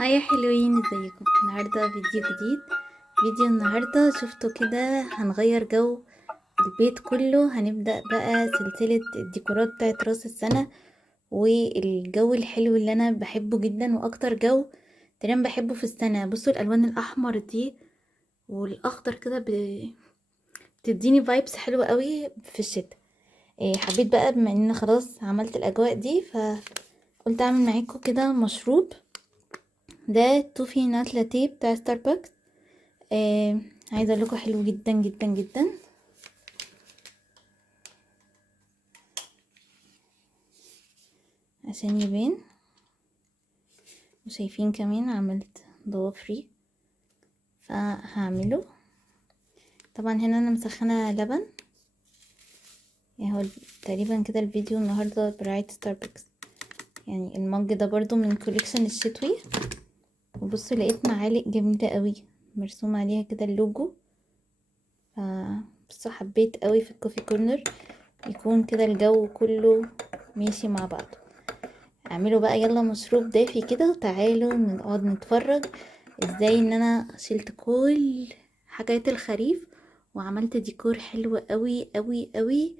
هاي يا حلوين، ازيكم؟ النهارده فيديو جديد. فيديو النهارده شفتوا كده هنغير جو البيت كله. هنبدأ بقى سلسلة الديكورات بتاعت راس السنة والجو الحلو اللي انا بحبه جدا، واكتر جو تقريبا بحبه في السنة. بصوا الالوان الاحمر دي والاخضر كده بتديني فايبس حلوة قوي في الشتاء. حبيت بقى بما ان خلاص عملت الاجواء دي فقلت اعمل معاكم كده مشروب. ده توفي نات لاتيه بتاع ستاربكس. عايزه اقول لكم حلو جدا جدا جدا. عشان يبان، وشايفين كمان عملت ضوافري فهعمله. طبعا هنا انا مسخنه لبن، يعني هو تقريبا كده الفيديو النهارده برعاية ستاربكس. يعني المج ده برضو من كوليكشن الشتوي. وبصوا لقيت معالق جميله قوي مرسوم عليها كده اللوجو. ف بصوا حبيت قوي في الكوفي كورنر يكون كده الجو كله ماشي مع بعضه. اعملوا بقى يلا مشروب دافي كده، وتعالوا نقعد نتفرج ازاي ان انا شلت كل حاجات الخريف وعملت ديكور حلو قوي قوي قوي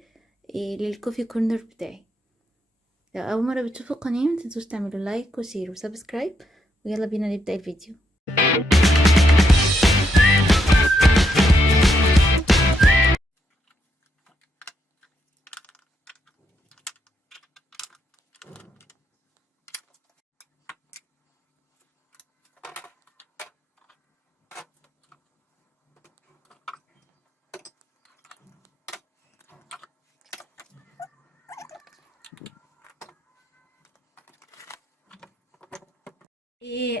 للكوفي كورنر بتاعي. لو اول مره بتشوفوا القناه متنسوش تعملوا لايك وشير وسبسكرايب، ويلا بينا نبدا الفيديو.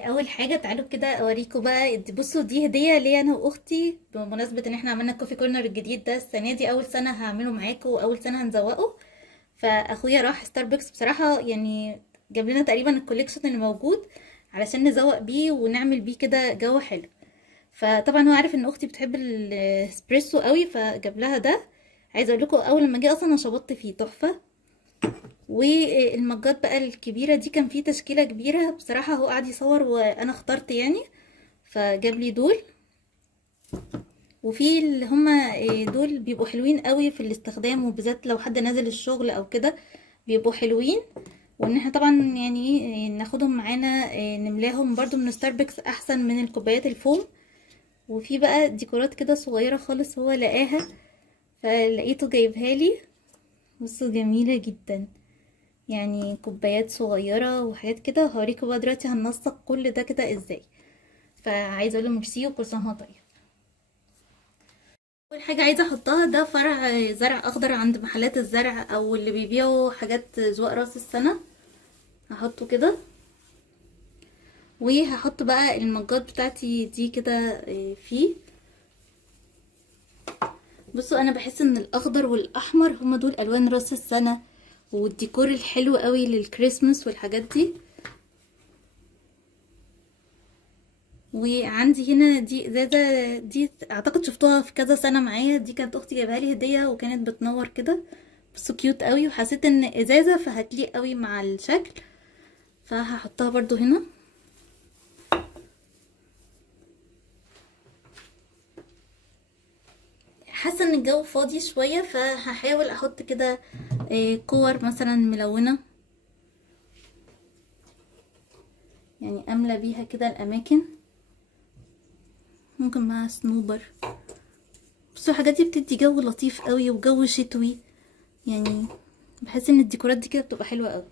اول حاجه تعالوا كده اوريكم بقى بصوا دي هديه ليا انا واختي بمناسبه ان احنا عملنا الكوفي كورنر الجديد ده السنه دي. اول سنه هعمله معاكم واول سنه هنزوقه. فاخويا راح ستاربكس بصراحه، يعني جاب لنا تقريبا الكوليكشن اللي موجود علشان نزوق بيه ونعمل بيه كده جو حلو. فطبعا هو عارف ان اختي بتحب الاسبريسو قوي فجاب لها ده. عايزه اقول لكم اول لما جه اصلا انا شبطت فيه تحفه. والمجات بقى الكبيره دي كان فيه تشكيله كبيره بصراحه، هو قعد يصور وانا اخترت يعني فجاب لي دول. وفي اللي هما دول بيبقوا حلوين قوي في الاستخدام، وبالذات لو حد نازل الشغل او كده بيبقوا حلوين. وان احنا طبعا يعني ناخدهم معانا نملاهم برضو من ستاربكس احسن من الكوبايات الفوم. وفي بقى ديكورات كده صغيرة خالص هو لقاها فلقيته جايبها لي. بصوا جميلة جدا، يعني كوبايات صغيرة وحاجات كده. هوريكم بقى دلوقتي هننسق كل ده كده ازاي. فعايزة اقول له ميرسي وكل سنة وهو طيب. اول حاجة عايزة احطها ده فرع زرع اخضر عند محلات الزرع او اللي بيبيعوا حاجات زواق راس السنة. هحطه كده، وهحط بقى المجات بتاعتي دي كده فيه. بصوا انا بحس ان الاخضر والاحمر هما دول الوان راس السنة والديكور الحلو قوي للكريسماس والحاجات دي. وعندي هنا دي ازازة، دي اعتقد شفتوها في كذا سنة معايا، دي كانت اختي جايبها لي هدية وكانت بتنور كده. بصوا كيوت قوي، وحسيت ان ازازة فهتليق قوي مع الشكل فهحطها برضو هنا. حاسه ان الجو فاضي شويه فهحاول احط كده كور مثلا ملونه، يعني املى بيها كده الاماكن. ممكن مع صنوبر. بصوا الحاجات دي بتدي جو لطيف قوي وجو شتوي، يعني بحس ان الديكورات دي كده بتبقى حلوه قوي.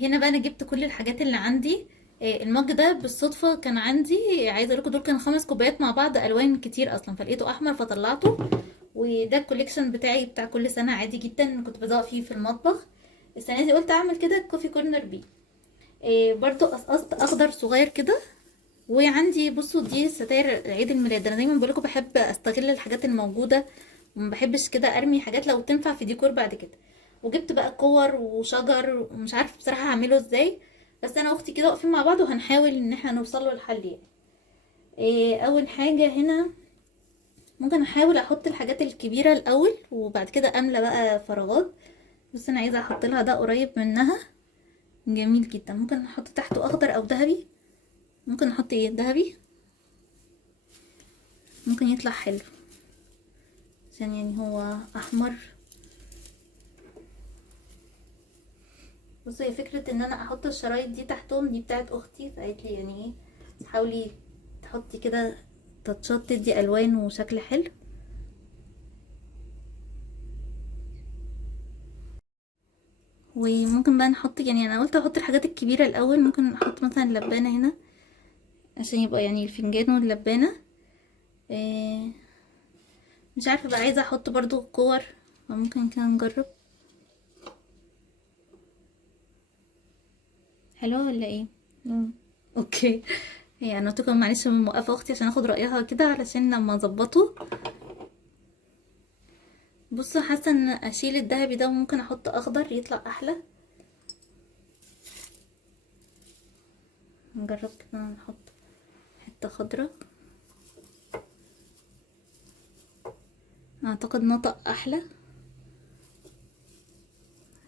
هنا بقى انا جبت كل الحاجات اللي عندي. المج ده بالصدفه كان عندي، عايزه اقول لكم دول كانوا 5 كوبايات مع بعض الوان كتير اصلا فلقيته احمر فطلعته. وده الكوليكشن بتاعي بتاع كل سنه عادي جدا، كنت بزوق فيه في المطبخ. السنه دي قلت اعمل كده كوفي كورنر بيه. برضو قصقصت اخضر صغير كده. وعندي بصوا دي ستاير عيد الميلاد. انا دايما بقولكم بحب استغل الحاجات الموجوده وما بحبش كده ارمي حاجات لو تنفع في ديكور بعد كده. وجبت بقى كور وشجر ومش عارفه بصراحه هعمله ازاي، بس انا واختي كده واقفين مع بعض وهنحاول ان احنا نوصل له الحل يعني. اول حاجه هنا ممكن احاول احط الحاجات الكبيره الاول وبعد كده املى بقى فراغات. بس انا عايزه احط لها ده قريب منها جميل جدا. ممكن نحط تحته اخضر او ذهبي. ممكن نحط ايه، ذهبي ممكن يطلع حلو، عشان يعني هو احمر. بصوا، هي فكرة ان انا احط الشرايط دي تحتهم دي بتاعت اختي، فقالت لي يعني ايه حاولي تحطي كده تاتشات تدي الوان وشكل حلو. وممكن بقى نحط، يعني انا قلت احط الحاجات الكبيرة الاول. ممكن احط مثلا لبانة هنا عشان يبقى يعني الفنجان واللبانة. إيه مش عارفة بقى، عايزة احط برضو كور، فممكن كده نجرب. حلوة ولا ايه؟ مم. اوكي. هي انا قلت لكم معلش موقفة اختي عشان اخد رأيها كده علشان لما اظبطه. بصوا، حاسة ان اشيل الذهبي ده وممكن احط اخضر يطلع احلى. نجرب كده نحط حتة خضرة، اعتقد نطق احلى.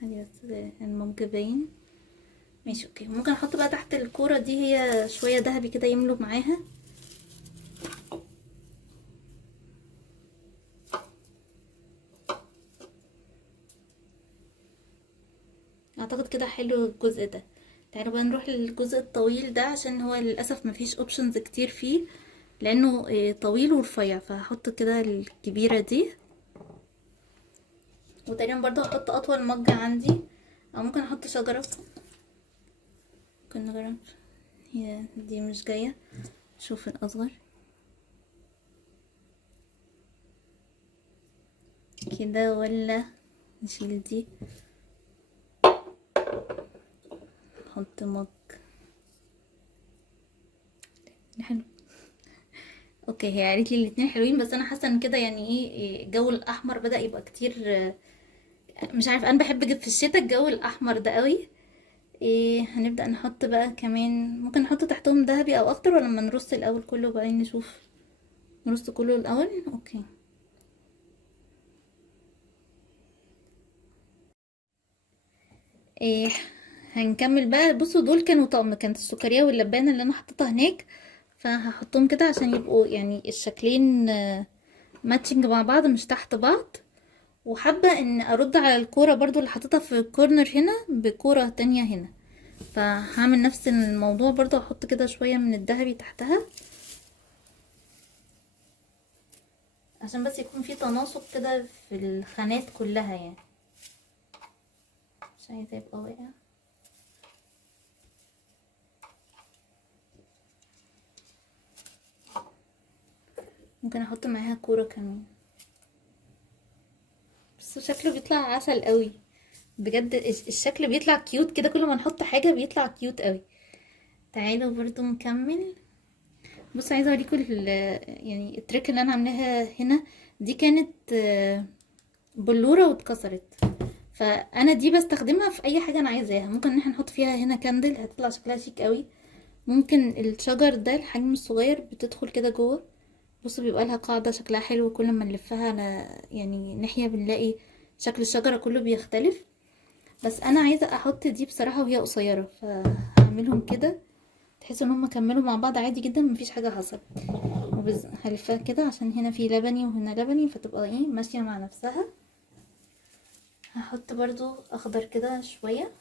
هذه بس الموج باين. ماشي اوكي. ممكن احط بقى تحت الكورة دي هي شوية ذهبي كده يملوا معاها. اعتقد كده حلو الجزء ده. تعالوا بقى نروح للجزء الطويل ده، عشان هو للاسف مفيش اوبشنز كتير فيه، لانه طويل ورفيع. فهحط كده الكبيرة دي، وتقريبا برضو هحط اطول مج عندي، او ممكن احط شجرة. ممكن نجرب. هي دي مش جاية، شوف الاصغر كده ولا نشيل دي. نحط مج حلو. اوكي، هي قالت لي الاتنين حلوين، بس انا حاسه ان كده يعني ايه الجو الاحمر بدأ يبقى كتير. مش عارف، انا بحب في الشتاء الجو الاحمر ده قوي. ايه هنبدأ نحط بقى كمان. ممكن نحط تحتهم ذهبي او اخضر، ولا لما نرص الاول كله وبعدين نشوف؟ نرص كله الاول. اوكي. ايه هنكمل بقى. بصوا، دول كانوا طقم، كانت السكرية واللبانة اللي انا حطيتها هناك، فهحطهم كده عشان يبقوا يعني الشكلين ماتشنج مع بعض مش تحت بعض. وحابة ان ارد على الكورة برضو اللي حطيتها في الكورنر هنا بكورة تانية هنا، فهعمل نفس الموضوع برضو. احط كده شوية من الذهبي تحتها عشان بس يكون في تناسق كده في الخانات كلها يعني، مش عايزة يبقى واقع. ممكن احط معاها كورة كمان، بس شكله بيطلع عسل قوي بجد. الشكل بيطلع كيوت كده، كل ما نحط حاجة بيطلع كيوت قوي. تعالوا برضو نكمل. بص، عايزة اوريكم يعني التريك اللي انا عاملاها هنا. دي كانت بلورة واتكسرت، فانا دي بستخدمها في اي حاجة انا عايزاها. ممكن ان احنا نحط فيها هنا كاندل، هتطلع شكلها شيك قوي. ممكن الشجر ده الحجم الصغير بتدخل كده جوه. بصوا، بيبقى لها قاعدة شكلها حلو، كل ما نلفها على يعني ناحية بنلاقي شكل الشجرة كله بيختلف. بس انا عايزة احط دي بصراحة وهي قصيرة، فهعملهم كده تحسوا ان هم كملوا مع بعض عادي جدا، مفيش حاجة حصلت. هلفها كده عشان هنا في لبني وهنا لبني، فتبقى ايه ماشية مع نفسها. هحط برضو اخضر كده شوية.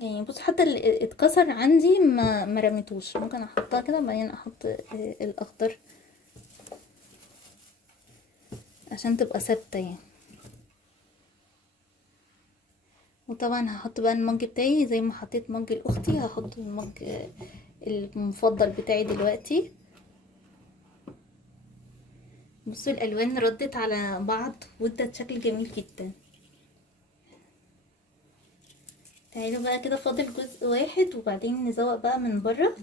يعني بص، حتى اللي اتكسر عندي ما رميتوش، ممكن احطها كده بعدين احط الاخضر عشان تبقى ثابته يعني. وطبعا هحط بقى المج بتاعي زي ما حطيت مج لاختي، هحط المج المفضل بتاعي دلوقتي. بصوا، الالوان ردت على بعض وادت شكل جميل جدا. تعالوا بقى كده فاضل جزء واحد وبعدين نزوق بقى من بره.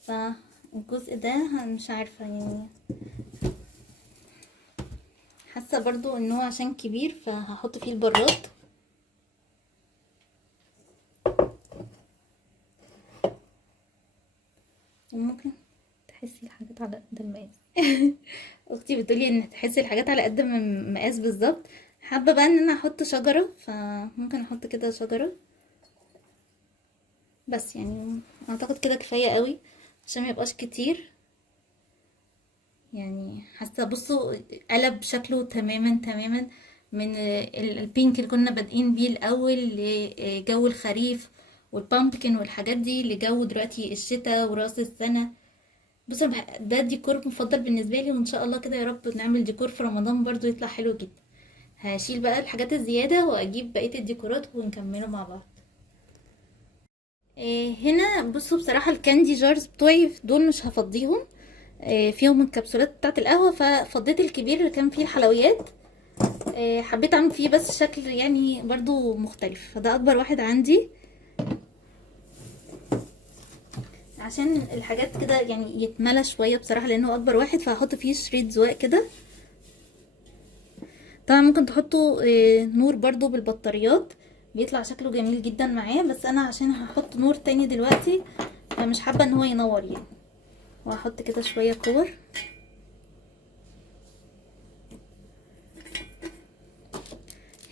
فالجزء ده مش عارفه يعني، حاسه برضو ان هو عشان كبير فهحط فيه البراد. وممكن تحسي الحاجات على قد المقاس. اختي بتقولي ان تحسي الحاجات على قد ما المقاس بالظبط. حابه بقى ان انا احط شجره، فممكن احط كده شجره بس. يعني اعتقد كده كفايه قوي عشان ما يبقاش كتير. يعني حاسه بصوا قلب شكله تماما تماما من البينك اللي كنا بادئين بيه الاول لجو الخريف والبامبكن والحاجات دي لجو دلوقتي الشتاء وراس السنه. بص ده ديكور مفضل بالنسبه لي، وان شاء الله كده يا رب نعمل ديكور في رمضان برضو يطلع حلو جدا. هشيل بقى الحاجات الزياده واجيب بقيه الديكورات ونكمله مع بعض. هنا بصوا بصراحه الكاندي جارز بتوعي دول مش هفضيهم. فيهم الكبسولات بتاعت القهوه، ففضيت الكبير اللي كان فيه الحلويات. حبيت اعمل فيه بس شكل يعني برضو مختلف، فده اكبر واحد عندي عشان الحاجات كده يعني يتملى شويه بصراحه لانه اكبر واحد، فهحط فيه شريط زواق كده. طبعا ممكن تحطوا نور برضو بالبطاريات بيطلع شكله جميل جدا معاه، بس انا عشان هحط نور تاني دلوقتي فمش حابه ان هو ينور يعني. وهحط كده شويه كور.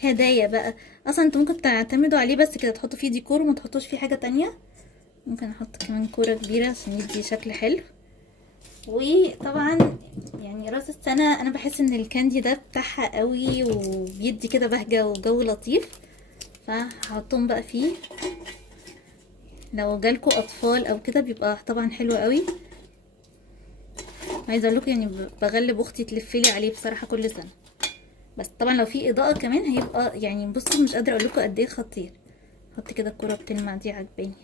هدايا بقى اصلا انتوا ممكن تعتمدوا عليه بس كده تحطوا فيه ديكور وما تحطوش فيه حاجه تانية. ممكن احط كمان كوره كبيره عشان يدي شكل حلو. وطبعا يعني راس السنه انا بحس ان الكاندي ده بتاعها قوي وبيدي كده بهجه وجو لطيف، فهحطهم بقى فيه. لو جالكوا اطفال او كده بيبقى طبعا حلو قوي. عايزه اقول لكم يعني بغلب اختي تلفلي عليه بصراحه كل سنه. بس طبعا لو في اضاءه كمان هيبقى يعني بصوا مش قادره اقول لكم قد ايه خطير. احط كده الكوره بتلمع دي عجباني.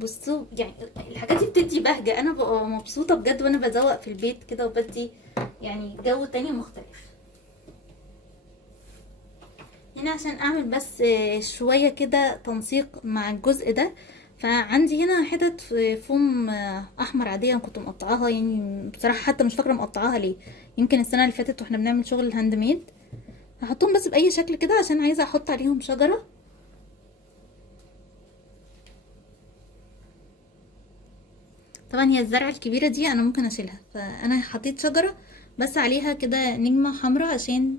بصوا يعني الحاجات دي بتدي بهجه، انا ببقى مبسوطه بجد وانا بزوق في البيت كده وبدي يعني جو تاني مختلف. هنا عشان اعمل بس شويه كده تنسيق مع الجزء ده، فعندي هنا حتت فوم احمر عاديه كنت مقطعاها يعني بصراحه حتى مش فاكره مقطعاها ليه. يمكن السنه اللي فاتت واحنا بنعمل شغل الهاند ميد. هحطهم بس باي شكل كده عشان عايزه احط عليهم شجره. طبعا هي الزرعه الكبيره دي انا ممكن اشيلها، فانا حطيت شجره بس عليها كده نجمه حمراء عشان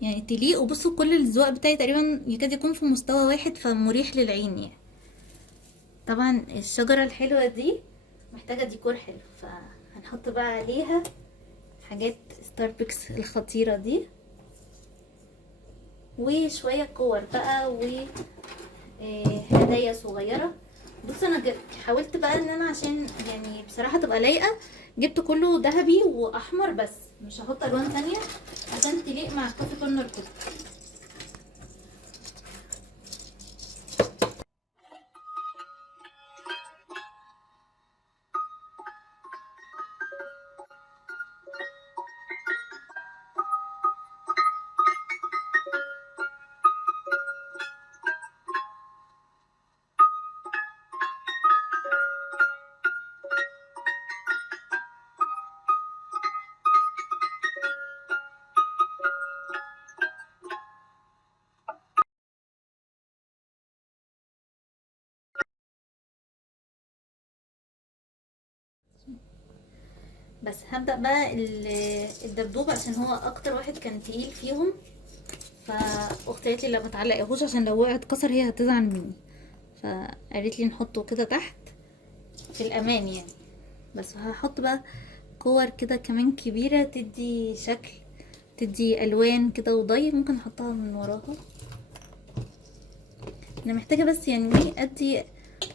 يعني تليق. وبصوا كل الزواق بتاعي تقريبا يكاد يكون في مستوى واحد فمريح للعين يعني. طبعا الشجرة الحلوة دي محتاجة ديكور حلو، فهنحط بقى عليها حاجات ستاربكس الخطيرة دي وشوية كور بقى وهدايا صغيرة. بص انا حاولت بقى ان انا عشان يعني بصراحة تبقى لايقة جبت كله ذهبي واحمر بس مش هحط الوان تانية عشان تليق مع الكوفي كورنر كله. بس هبدأ بقى الدبدوب عشان هو اكتر واحد كان تقيل فيهم، فاختي قالت لي لا ما تعلقيهوش عشان لو وقع اتكسر هي هتزعل مني، فقالت لي نحطه كده تحت في الامان يعني. بس هحط بقى كور كده كمان كبيرة تدي شكل تدي الوان كده وضي. ممكن احطها من وراها. انا محتاجة بس يعني ايه ادي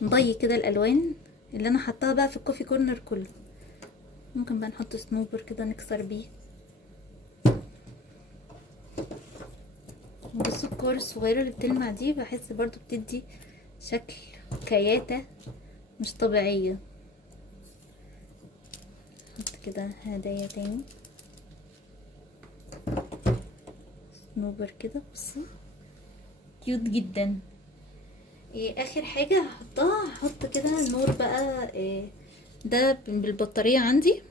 ضي كده الالوان اللي انا حطاها بقى في الكوفي كورنر كله. ممكن بقى نحط سنوبر كده نكسر بيه. بصوا الكور الصغيرة اللي بتلمع دي بحس برضو بتدي شكل كياتة مش طبيعية. نحط كده هدايا تاني سنوبر كده بصوا كيوت جدا. اخر حاجة هحطها هحط كده النور بقى ده بالبطارية عندي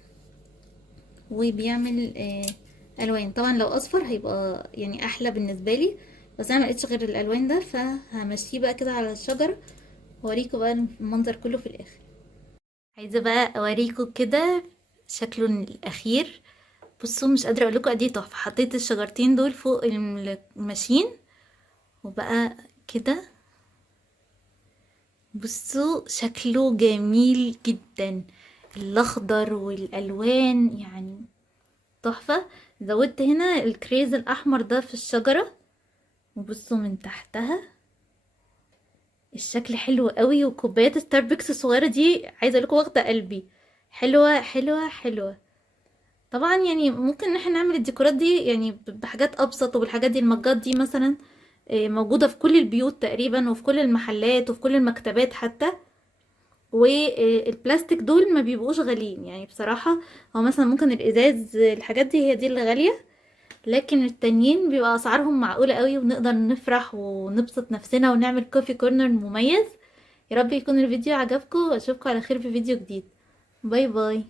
وبيعمل الوان. طبعا لو اصفر هيبقى يعني احلى بالنسبة لي، بس انا ملقتش غير الالوان ده فهمشيه بقى كده على الشجرة واوريكم بقى المنظر كله في الاخر. عايزه بقى اوريكم كده شكله الاخير. بصوا مش قادره اقول لكم قد ايه تحفه. حطيت الشجرتين دول فوق الماشين وبقى كده. بصوا شكله جميل جدا، الاخضر والالوان يعني تحفه. زودت هنا الكريز الاحمر ده في الشجره، وبصوا من تحتها الشكل حلو قوي. وكوبايات ستاربكس الصغيره دي عايزه اقول لكم واخده قلبي، حلوه حلوه حلوه. طبعا يعني ممكن ان احنا نعمل الديكورات دي يعني بحاجات ابسط، وبالحاجات دي المجات دي مثلا موجوده في كل البيوت تقريبا، وفي كل المحلات، وفي كل المكتبات حتى. والبلاستيك دول ما بيبقوش غاليين يعني بصراحه. هو مثلا ممكن الازاز الحاجات دي هي دي اللي غاليه، لكن التانيين بيبقى اسعارهم معقوله قوي، ونقدر نفرح ونبسط نفسنا ونعمل كوفي كورنر مميز. يا رب يكون الفيديو عجبكم، واشوفكم على خير في فيديو جديد. باي باي.